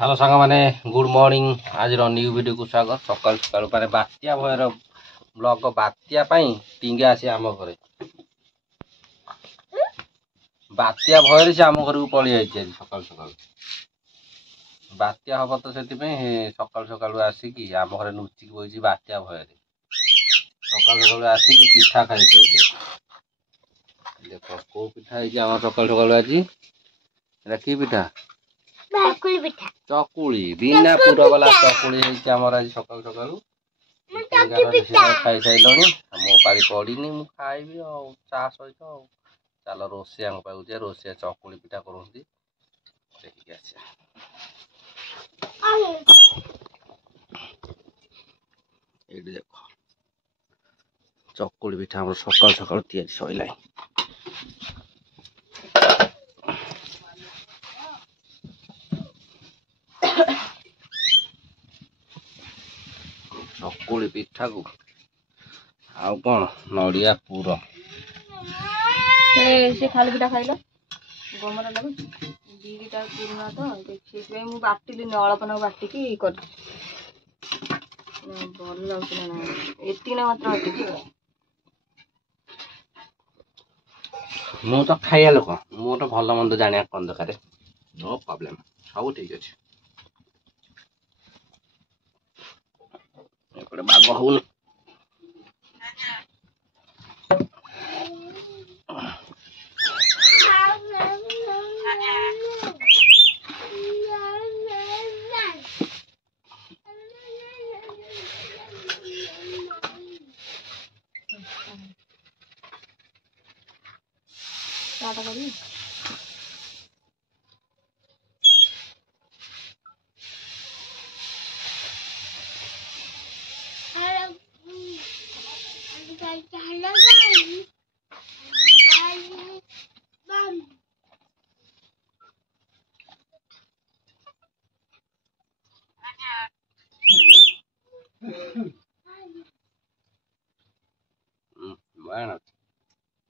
Hello सांग मैंने good morning. आज न्यू वीडियो को स्वागत। सकाल सकाल माने बात्या भयर ब्लॉग बात्या टिंगे आसी आम घर बात्या भयर से आम घर को पलि जाइए। सकाल सकाल बात्या हम तो से सकाल सकाल आसिकी आम घर लुचिक बही बात्या भयर सकाल सकाल आसिकी पिठा खाई देख कौ पिठा है सकाल सकाल आज कि पिठा चकुली बिना पुर वाला चकुली आज सकाल सकाल खाई सारे मो पारी पड़नी मुझे खाइबी चा सहित चल रोसिया पाक रोसिया चकुली पिठा करती देखिए देख चकुली पिठा हम सकाल सकाल तैयारी सैला चकुली पिठा को आउ कौन नड़िया पुर से खाली पिठा खाइल गमरा लगुच दीटा पुरुना तो देखिए मुझे बाटिली अल्पना बाटिकी कर भल लगुला ना एति ना मात्र बाटिकी मु तो खाइया लोक मु तो भल मंद जाना कौन दरकार नो प्रॉब्लम सब ठीक अच्छे बाग हो टाटा करी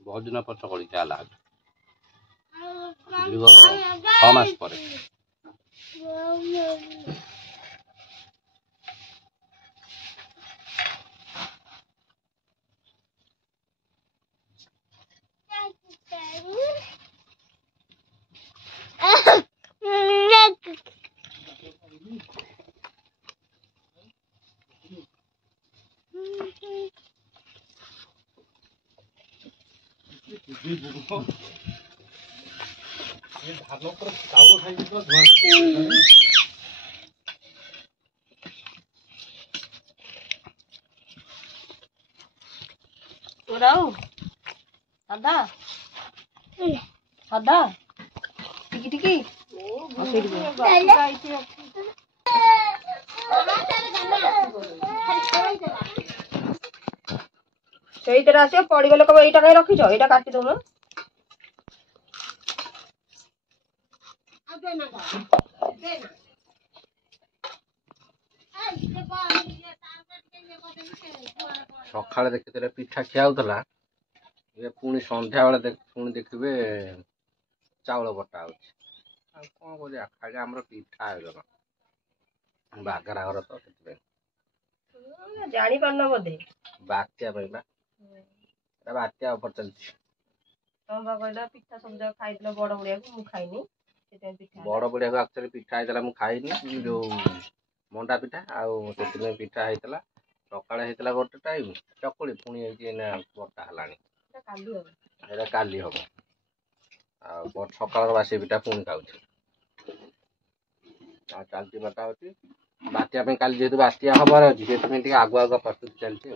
बहुत दिन पर चकली खाला 6 मास पर सदा सदा टिकी टिकी से आस पड़गले कब यहाँ कहीं रखीच यहाँ काटी दौन सका देखी पिठा खिया होता पुणी संध्या बेले पुणी देखिए चाउल बटा कौन कर खाली आम पिठा आयोजन बागरा घर तो जानी पारन बोधे बात्या बात्या ऑफर चलती तुम कहला पिठा सब जगह खाई बड़ बुढ़िया को मुझे खाइनी बड़ बुढ़िया को एक्चुअली पिठा होता मुझे खाइनी जो मंडा पिठा आउ से पिठा होता सकाଳେ होता गोटे टाइम चकुली पुणी बटा है काली हम सकाल बासी पिठा पुणी खाऊ चलती बटा होती बात्या काली जेहतु बात्या हबार अच्छी से आगुआ प्रस्तुति चलती।